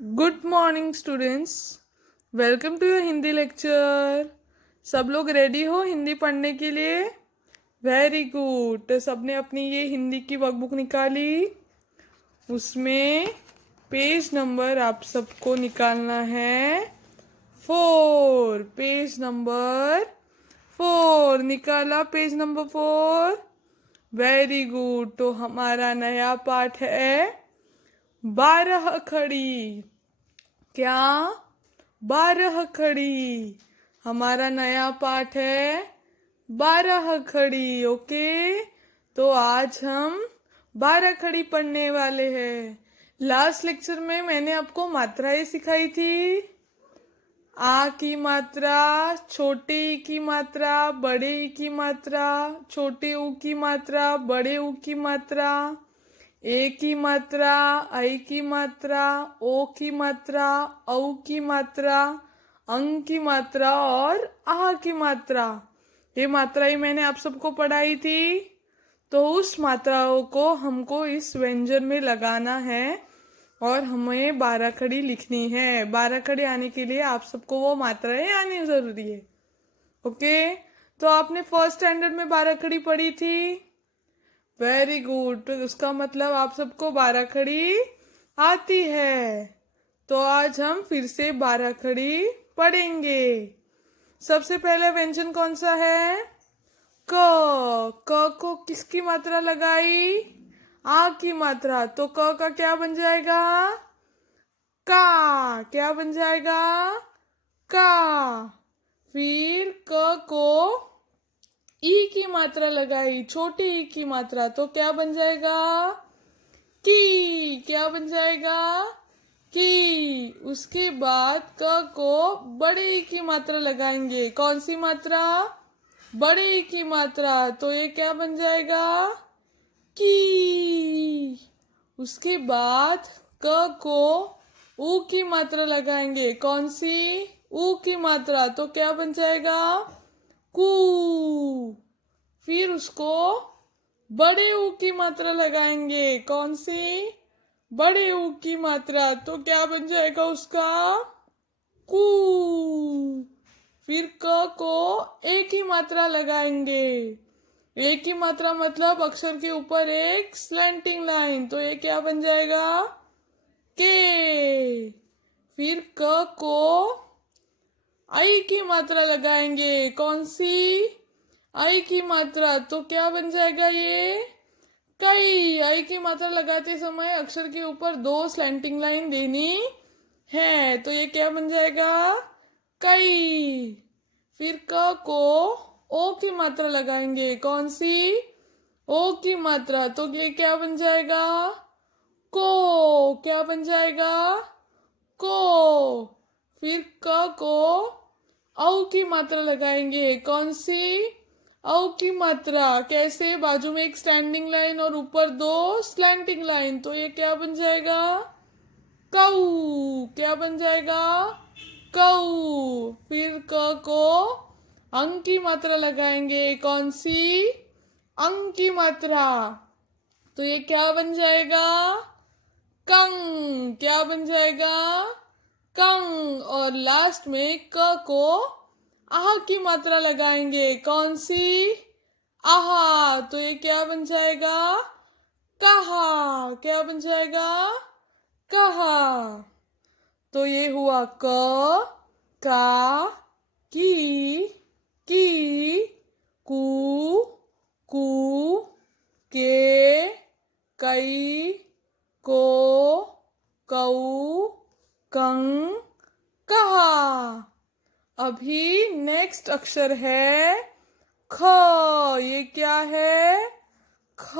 Good morning students. Welcome to your Hindi lecture. सब लोग ready हो हिंदी पढ़ने के लिए? Very good. तो सबने अपनी ये हिंदी की वर्कबुक निकाली। उसमें पेज नंबर आप सबको निकालना है 4। पेज नंबर 4 निकाला। Page number 4। Very good. तो हमारा नया पाठ है 12 खड़ी। क्या? 12 खड़ी। हमारा नया पाठ है 12 खड़ी। ओके, तो आज हम 12 खड़ी पढ़ने वाले हैं। लास्ट लेक्चर में मैंने आपको मात्राएं सिखाई थी। आ की मात्रा, छोटे ई की मात्रा, बड़े ई की मात्रा, छोटे ऊ की मात्रा, बड़े ऊ की मात्रा, ए की मात्रा, आई की मात्रा, ओ की मात्रा, औ की मात्रा, अंग की मात्रा और आह की मात्रा। ये मात्राएं मैंने आप सबको पढ़ाई थी। तो उस मात्राओं को हमको इस व्यंजन में लगाना है और हमें 12 खड़ी लिखनी है। 12 खड़ी आने के लिए आप सबको वो मात्राएं आनी जरूरी है। ओके, तो आपने फर्स्ट स्टैंडर्ड में 12 खड़ी पढ़ी थी। Very good. तो उसका मतलब आप सबको 12 खड़ी आती है। तो आज हम फिर से 12 खड़ी पढ़ेंगे। सबसे पहला व्यंजन कौन सा है? क को किसकी मात्रा लगाई? आ की मात्रा। तो क का क्या बन जाएगा? का। क्या बन जाएगा? का। फिर क को ई की मात्रा लगाई, छोटी ई की मात्रा। तो क्या बन जाएगा? की। क्या बन जाएगा? की। उसके बाद क को बड़े ई की मात्रा लगाएंगे। कौन सी मात्रा? बड़े ई की मात्रा। तो ये क्या बन जाएगा? की। उसके बाद क को ऊ की मात्रा लगाएंगे। कौन सी? ऊ की मात्रा। तो क्या बन जाएगा? कू। फिर उसको बड़े ऊ की मात्रा लगाएंगे। कौन सी? बड़े ऊ की मात्रा। तो क्या बन जाएगा उसका? कू। फिर क को ए की मात्रा लगाएंगे। ए की मात्रा मतलब अक्षर के ऊपर एक स्लैंटिंग लाइन। तो ये क्या बन जाएगा? के। फिर क को आई की मात्रा लगाएंगे। कौन सी? आई की मात्रा। तो क्या बन जाएगा ये? कई। आई की मात्रा लगाते समय अक्षर के ऊपर 2 स्लैंटिंग लाइन देनी है। तो ये क्या बन जाएगा? कई। फिर क को ओ की मात्रा लगाएंगे। कौन सी? ओ की मात्रा। तो ये क्या बन जाएगा? को। क्या बन जाएगा? को। फिर क को औ की मात्रा लगाएंगे। कौन सी? औ की मात्रा। कैसे? बाजू में एक स्टैंडिंग लाइन और ऊपर 2 स्लैंटिंग लाइन। तो ये क्या बन जाएगा? कऊ। क्या बन जाएगा? कऊ। फिर क को अंग की मात्रा लगाएंगे। कौन सी? अंग की मात्रा। तो ये क्या बन जाएगा? कंग। क्या बन जाएगा? कंग। और लास्ट में क को आह की मात्रा लगाएंगे। कौन सी? आहा। तो ये क्या बन जाएगा? कहा। क्या बन जाएगा? कहा। तो ये हुआ क, का, की, कू, कू, के, कई, को, कऊ, कंग, कहा। अभी नेक्स्ट अक्षर है ख। ये क्या है? ख।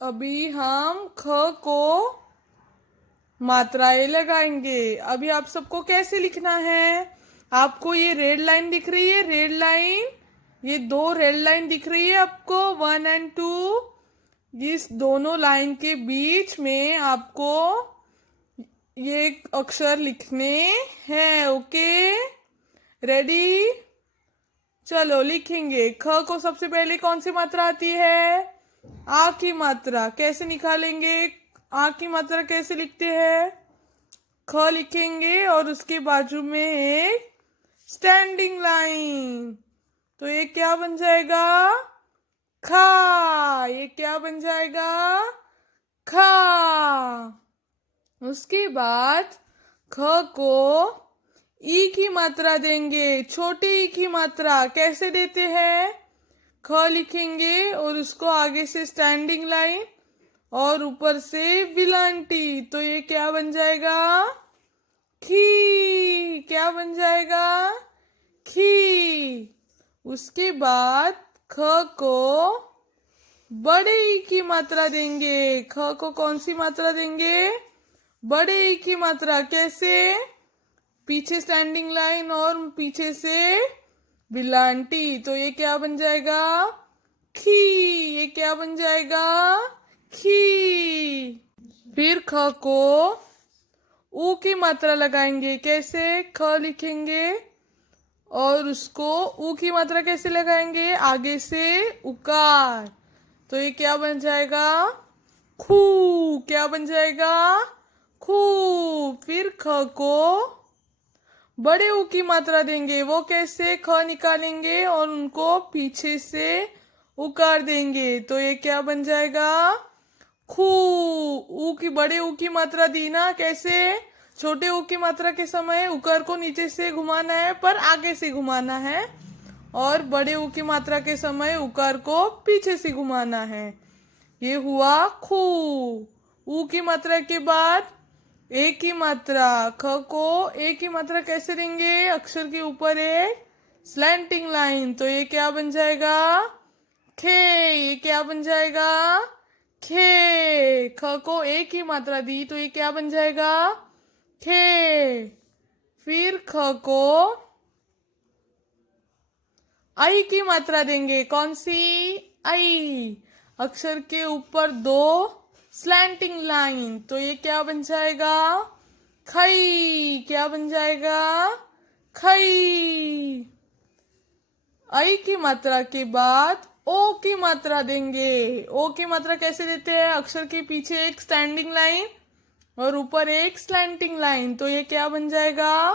अभी हम ख को मात्राएं लगाएंगे। अभी आप सबको कैसे लिखना है? आपको ये रेड लाइन दिख रही है? रेड लाइन, ये 2 रेड लाइन दिख रही है आपको, 1 और 2। इस दोनों लाइन के बीच में आपको ये अक्षर लिखने हैं। Okay, ready? चलो लिखेंगे। ख को सबसे पहले कौन सी मात्रा आती है? आ की मात्रा। कैसे निकालेंगे? आ की मात्रा कैसे लिखते हैं? ख लिखेंगे और उसके बाजू में एक स्टैंडिंग लाइन, तो ये क्या बन जाएगा? खा। ये क्या बन जाएगा? खा। उसके बाद ख को ई की मात्रा देंगे, छोटे ई की मात्रा। कैसे देते हैं? ख लिखेंगे और उसको आगे से स्टैंडिंग लाइन और ऊपर से विलांटी, तो ये क्या बन जाएगा? खी। क्या बन जाएगा? खी। उसके बाद ख को बड़े ई की मात्रा देंगे। ख को कौन सी मात्रा देंगे? बड़े ई की मात्रा। कैसे? पीछे स्टैंडिंग लाइन और पीछे से बिलांटी, तो ये क्या बन जाएगा? खी। ये क्या बन जाएगा? खी। फिर ख को ऊ की मात्रा लगाएंगे। कैसे? ख लिखेंगे और उसको ऊ की मात्रा कैसे लगाएंगे? आगे से उकार, तो ये क्या बन जाएगा? खू। क्या बन जाएगा? खू। फिर ख को बड़े ऊ की मात्रा देंगे। वो कैसे? ख निकालेंगे और उनको पीछे से उकार देंगे, तो ये क्या बन जाएगा? खू। ऊ की बड़े ऊ की मात्रा दी ना। कैसे? छोटे ऊ की मात्रा के समय उकार को नीचे से घुमाना है पर आगे से घुमाना है, और बड़े ऊ की मात्रा के समय उकार को पीछे से घुमाना है। ये हुआ खू। ऊ की मात्रा के बाद ए की मात्रा। ख को ए की मात्रा कैसे देंगे? अक्षर के ऊपर एक स्लैंटिंग लाइन, तो ये क्या बन जाएगा? खे। ये क्या बन जाएगा? खे। ख को ए की मात्रा दी, तो ये क्या बन जाएगा? खे। फिर ख को आई की मात्रा देंगे। कौन सी? आई। अक्षर के ऊपर दो स्लैंटिंग लाइन, तो ये क्या बन जाएगा? खई। क्या बन जाएगा? खई। आई की मात्रा के बाद ओ की मात्रा देंगे। ओ की मात्रा कैसे देते हैं? अक्षर के पीछे एक स्टैंडिंग लाइन और ऊपर एक स्लैंटिंग लाइन, तो ये क्या बन जाएगा?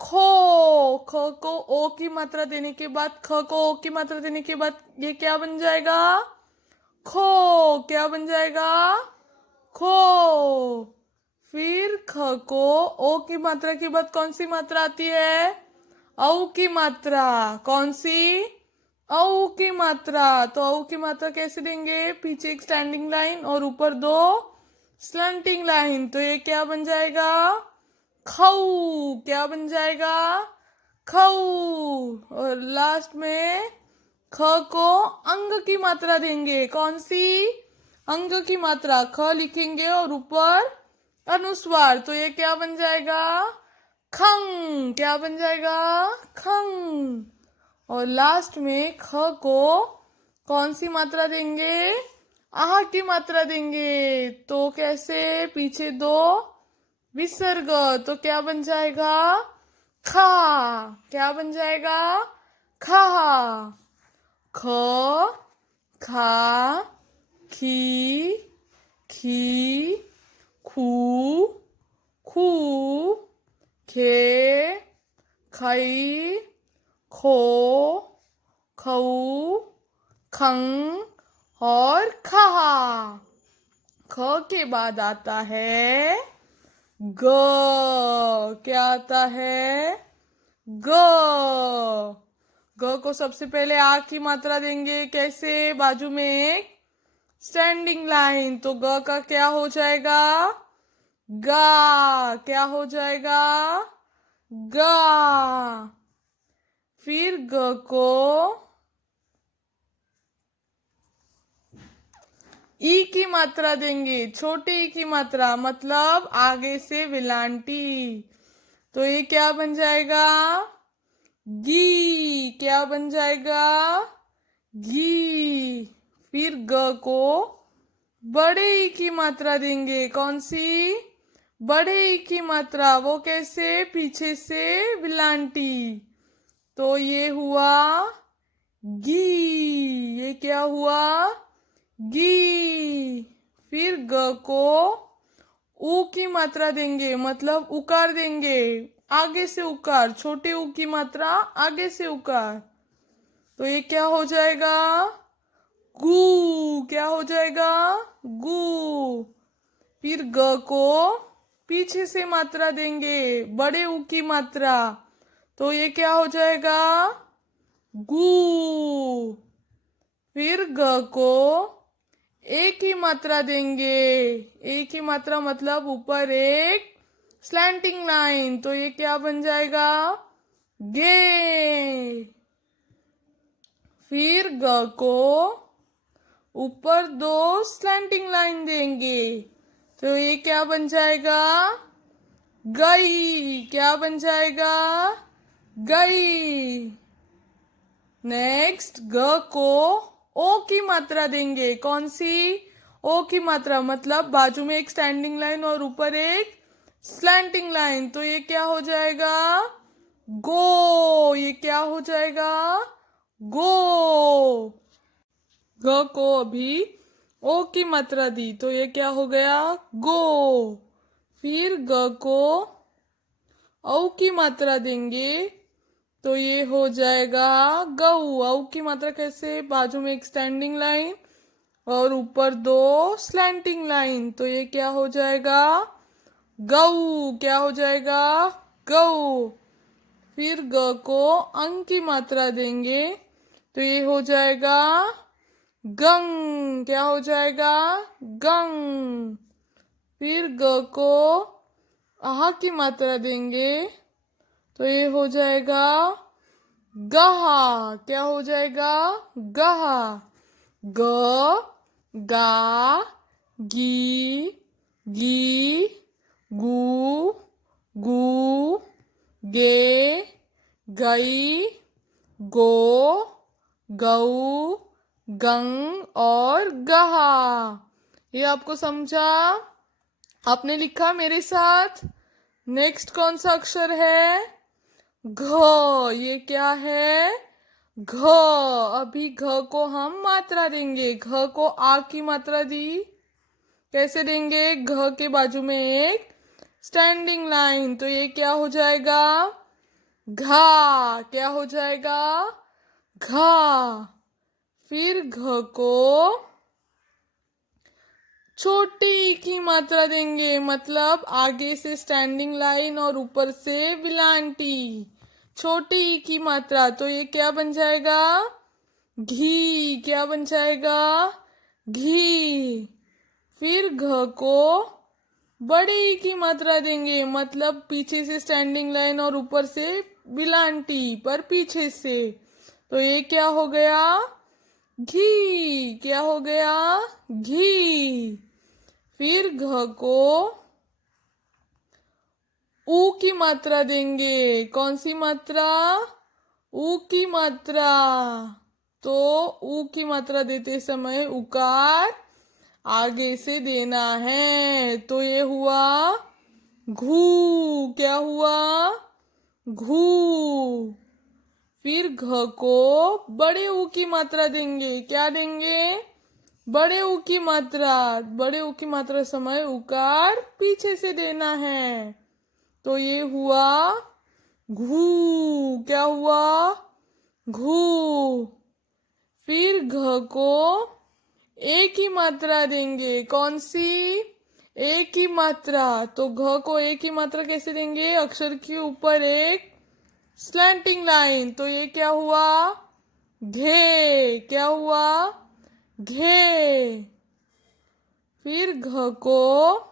खो। ख को ओ की मात्रा देने के बाद, ख को ओ की मात्रा देने के बाद ये क्या बन जाएगा? खो। क्या बन जाएगा? खो। फिर ख को ओ की मात्रा के बाद कौन सी मात्रा आती है? औ की मात्रा। कौन सी? औ की मात्रा। तो औ की मात्रा कैसे देंगे? पीछे एक स्टैंडिंग लाइन और ऊपर दो स्लैंटिंग लाइन, तो ये क्या बन जाएगा? खऊ। क्या बन जाएगा? खऊ। और लास्ट में ख को अंग की मात्रा देंगे। कौन सी? अंग की मात्रा। ख लिखेंगे और ऊपर अनुस्वार, तो ये क्या बन जाएगा? खंग। क्या बन जाएगा? खंग। और लास्ट में ख को कौन सी मात्रा देंगे? आह की मात्रा देंगे। तो कैसे? पीछे दो विसर्ग, तो क्या बन जाएगा? खा। क्या बन जाएगा? खा। ख, खा, खी, खी, खू, खू, खे, खई, खो, खऊ, खंग और खहा। ख के बाद आता है ग। क्या आता है? ग। ग को सबसे पहले आ की मात्रा देंगे। कैसे? बाजू में एक स्टैंडिंग लाइन, तो ग का क्या हो जाएगा? गा। क्या हो जाएगा? गा। फिर ग को ई की मात्रा देंगे। छोटे ई की मात्रा मतलब आगे से विलांटी, तो ये क्या बन जाएगा? गी। क्या बन जाएगा? घी। फिर ग को बड़े ई की मात्रा देंगे। कौन सी? बड़े ई की मात्रा। वो कैसे? पीछे से विलांटी, तो ये हुआ गी। ये क्या हुआ? गी। फिर ग को ऊ की मात्रा देंगे मतलब उकार देंगे, आगे से उकार, छोटे ऊ की मात्रा आगे से उकार, तो ये क्या हो जाएगा? गू। क्या हो जाएगा? गू। फिर ग को पीछे से मात्रा देंगे, बड़े ऊ की मात्रा, तो ये क्या हो जाएगा? गू। फिर ग को एक ही मात्रा देंगे, एक ही मात्रा मतलब ऊपर एक स्लैंटिंग लाइन, तो ये क्या बन जाएगा? गे। फिर ग को ऊपर दो स्लैंटिंग लाइन देंगे, तो ये क्या बन जाएगा? गई। क्या बन जाएगा? गई। नेक्स्ट ग को ओ की मात्रा देंगे, कौन सी? ओ की मात्रा मतलब बाजू में एक स्टैंडिंग लाइन और ऊपर एक स्लैंटिंग लाइन, तो ये क्या हो जाएगा? गो। ये क्या हो जाएगा? गो। ग को अभी ओ की मात्रा दी, तो ये क्या हो गया? गो। फिर ग को औ की मात्रा देंगे, तो ये हो जाएगा गऊ। औ की मात्रा कैसे? बाजू में एक स्टैंडिंग लाइन और ऊपर दो स्लैंटिंग लाइन, तो ये क्या हो जाएगा? गऊ। क्या हो जाएगा? गऊ। फिर ग को अंग की मात्रा देंगे, तो ये हो जाएगा गंग। क्या हो जाएगा? गंग। फिर ग को आहा की मात्रा देंगे, तो ये हो जाएगा गहा। क्या हो जाएगा? गहा। ग, गा, गी, गी, गू, गू, गे, गई, गो, गऊ, गंग और गहा। ये आपको समझा? आपने लिखा मेरे साथ? नेक्स्ट कौन सा अक्षर है? घ। ये क्या है? घ। अभी घ को हम मात्रा देंगे, घ को आ की मात्रा दी, कैसे देंगे? घ के बाजू में एक स्टैंडिंग लाइन, तो ये क्या हो जाएगा? घा। क्या हो जाएगा? घा। फिर घ को छोटी की मात्रा देंगे मतलब आगे से स्टैंडिंग लाइन और ऊपर से विलांटी, छोटी की मात्रा, तो ये क्या बन जाएगा? घी। क्या बन जाएगा? घी। फिर घ को बड़ी की मात्रा देंगे मतलब पीछे से स्टैंडिंग लाइन और ऊपर से विलांटी पर पीछे से, तो ये क्या हो गया? घी। क्या हो गया? घी। फिर घ को ऊ की मात्रा देंगे, कौन सी मात्रा? ऊ की मात्रा, तो ऊ की मात्रा देते समय उकार आगे से देना है, तो ये हुआ घू। क्या हुआ? घू। फिर घ को बड़े ऊ की मात्रा देंगे, क्या देंगे? बड़े ऊ की मात्रा, बड़े ऊ की मात्रा समय उकार पीछे से देना है, तो ये हुआ घू। क्या हुआ? घू। फिर घ को एक ही मात्रा देंगे, कौन सी? एक ही मात्रा, तो घ को एक ही मात्रा कैसे देंगे? अक्षर के ऊपर एक स्लैंटिंग लाइन, तो ये क्या हुआ? घे। क्या हुआ? घे। फिर घ को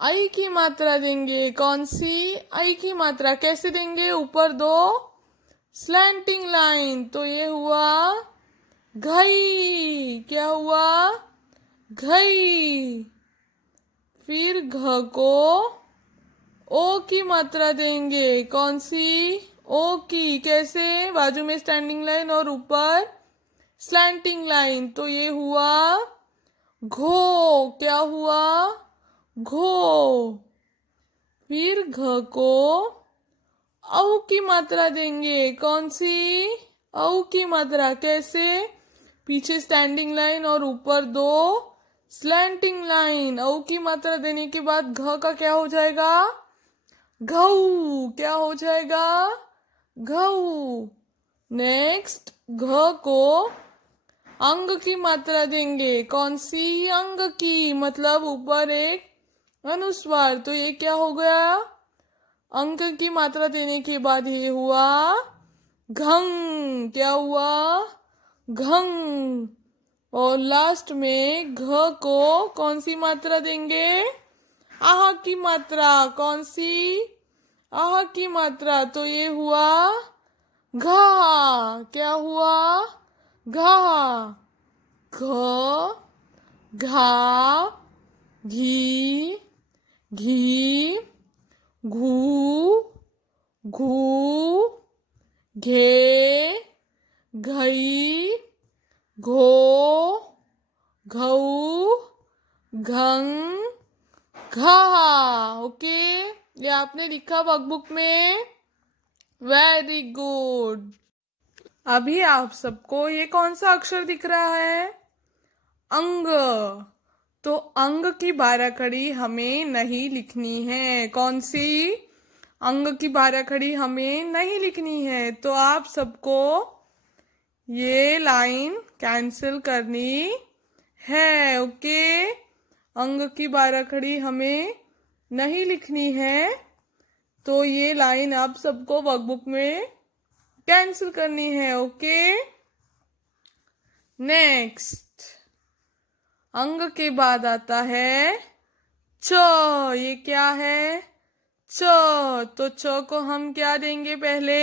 आई की मात्रा देंगे, कौन सी? आई की मात्रा कैसे देंगे? ऊपर दो स्लैंटिंग लाइन, तो ये हुआ घई। क्या हुआ? घई। फिर घ को ओ की मात्रा देंगे, कौन सी? ओ की कैसे? बाजू में स्टैंडिंग लाइन और ऊपर स्लैंटिंग लाइन, तो ये हुआ घो। क्या हुआ? घो। फिर घ को औ की मात्रा देंगे, कौन सी? औ की मात्रा कैसे? पीछे स्टैंडिंग लाइन और ऊपर दो स्लैंटिंग लाइन। औ की मात्रा देने के बाद घ का क्या हो जाएगा? घऊ। क्या हो जाएगा? घऊ। नेक्स्ट, घ को अंग की मात्रा देंगे। कौन सी? अंग की, मतलब ऊपर एक अनुस्वार। तो ये क्या हो गया? अंक की मात्रा देने के बाद ये हुआ घंग। क्या हुआ? घंग। और लास्ट में घ को कौन सी मात्रा देंगे? आह की मात्रा। कौन सी? आह की मात्रा। तो ये हुआ घा। क्या हुआ? घा। घ, घा, घी, घी, घू, घू, घे, घई, घो, घऊ, घंग, घा। ओके, ये आपने लिखा वर्कबुक में। Very good. अभी आप सबको ये कौन सा अक्षर दिख रहा है? अंग। तो अंग की बाराखड़ी हमें नहीं लिखनी है। कौन सी? अंग की बाराखड़ी हमें नहीं लिखनी है। तो आप सबको ये लाइन कैंसिल करनी है। ओके, अंग की बाराखड़ी हमें नहीं लिखनी है। तो ये लाइन आप सबको वर्कबुक में कैंसिल करनी है। ओके, नेक्स्ट, अंग के बाद आता है च। ये क्या है? च। तो च को हम क्या देंगे? पहले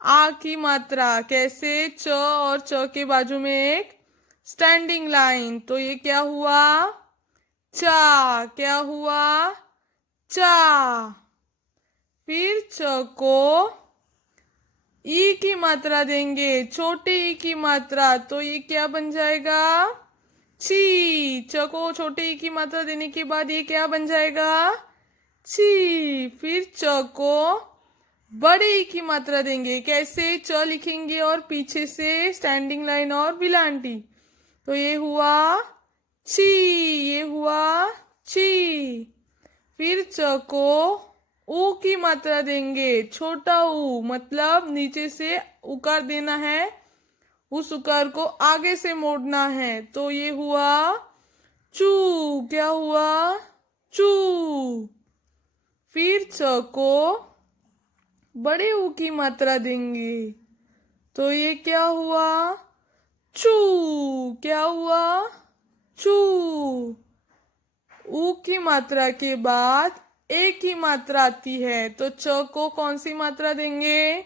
आ की मात्रा। कैसे? च और च के बाजू में एक स्टैंडिंग लाइन। तो ये क्या हुआ? चा। क्या हुआ? चा। फिर च को ई की मात्रा देंगे, छोटे ई की मात्रा। तो ये क्या बन जाएगा? ची। च को छोटे ई की मात्रा देने के बाद ये क्या बन जाएगा? ची। फिर च को बड़े ई की मात्रा देंगे। कैसे? च लिखेंगे और पीछे से स्टैंडिंग लाइन और बिलांटी। तो ये हुआ ची। ये हुआ ची। फिर च को ऊ की मात्रा देंगे। छोटा ऊ, मतलब नीचे से उकार देना है, उस उकार को आगे से मोड़ना है। तो ये हुआ चू। क्या हुआ? चू। फिर च को बड़े ऊ की मात्रा देंगे। तो ये क्या हुआ? चू। क्या हुआ? चू। ऊ की मात्रा के बाद ए की मात्रा आती है। तो च को कौन सी मात्रा देंगे?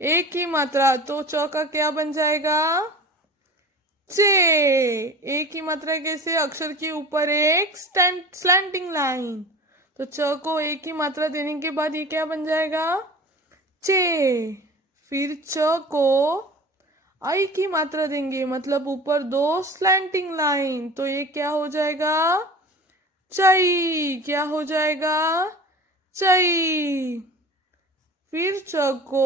ए की मात्रा। तो च का क्या बन जाएगा? चे। ए की मात्रा कैसे? अक्षर के ऊपर एक स्लैंटिंग लाइन। तो च को ए की मात्रा देने के बाद ये क्या बन जाएगा? चे। फिर च को आई की मात्रा देंगे, मतलब ऊपर दो स्लैंटिंग लाइन। तो ये क्या हो जाएगा? चई। क्या हो जाएगा? चई। फिर च को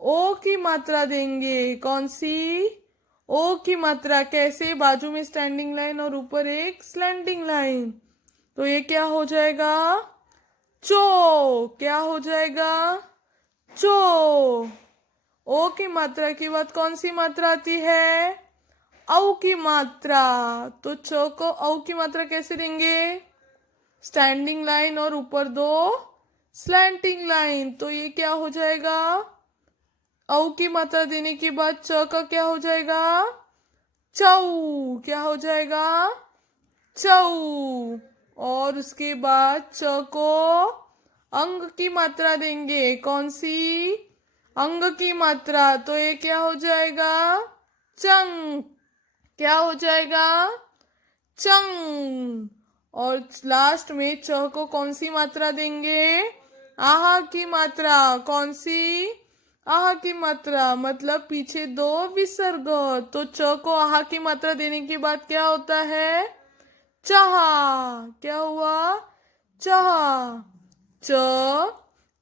ओ की मात्रा देंगे। कौन सी? ओ की मात्रा। कैसे? बाजू में स्टैंडिंग लाइन और ऊपर एक स्लैंटिंग लाइन। तो ये क्या हो जाएगा? चो। क्या हो जाएगा? चो। ओ की मात्रा के बाद कौन सी मात्रा आती है? औ की मात्रा। तो च को औ की मात्रा कैसे देंगे? स्टैंडिंग लाइन और ऊपर दो स्लैंटिंग लाइन। तो ये क्या हो जाएगा? औ की मात्रा देने के बाद च का क्या हो जाएगा? चौ। क्या हो जाएगा? चौ। और उसके बाद च को अंग की मात्रा देंगे। कौन सी? अंग की मात्रा। तो ये क्या हो जाएगा? चंग। क्या हो जाएगा? चंग। और लास्ट में च को कौन सी मात्रा देंगे? आहा की मात्रा। कौन सी? आहा की मात्रा, मतलब पीछे दो विसर्ग। तो च को आहा की मात्रा देने के बाद क्या होता है? चाहा। क्या हुआ? चाहा। च,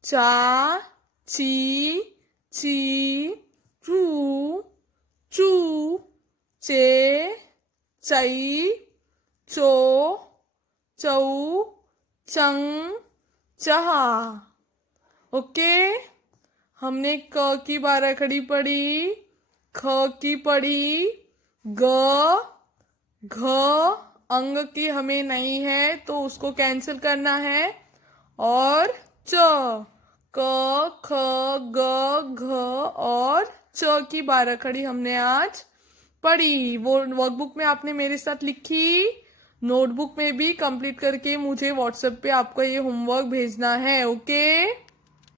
चा, ची, ची, चू, चू, चे, चई, चो, चऊ, चंग, चहा। ओके, हमने क की 12 खड़ी पढ़ी, ख की पढ़ी, ग, घ, अंग की हमें नहीं है तो उसको कैंसिल करना है, और च, क, ख, ग, घ और च की 12 खड़ी हमने आज पढ़ी। वो वर्कबुक में आपने मेरे साथ लिखी, नोटबुक में भी कंप्लीट करके मुझे व्हाट्सएप पे आपका ये होमवर्क भेजना है। ओके।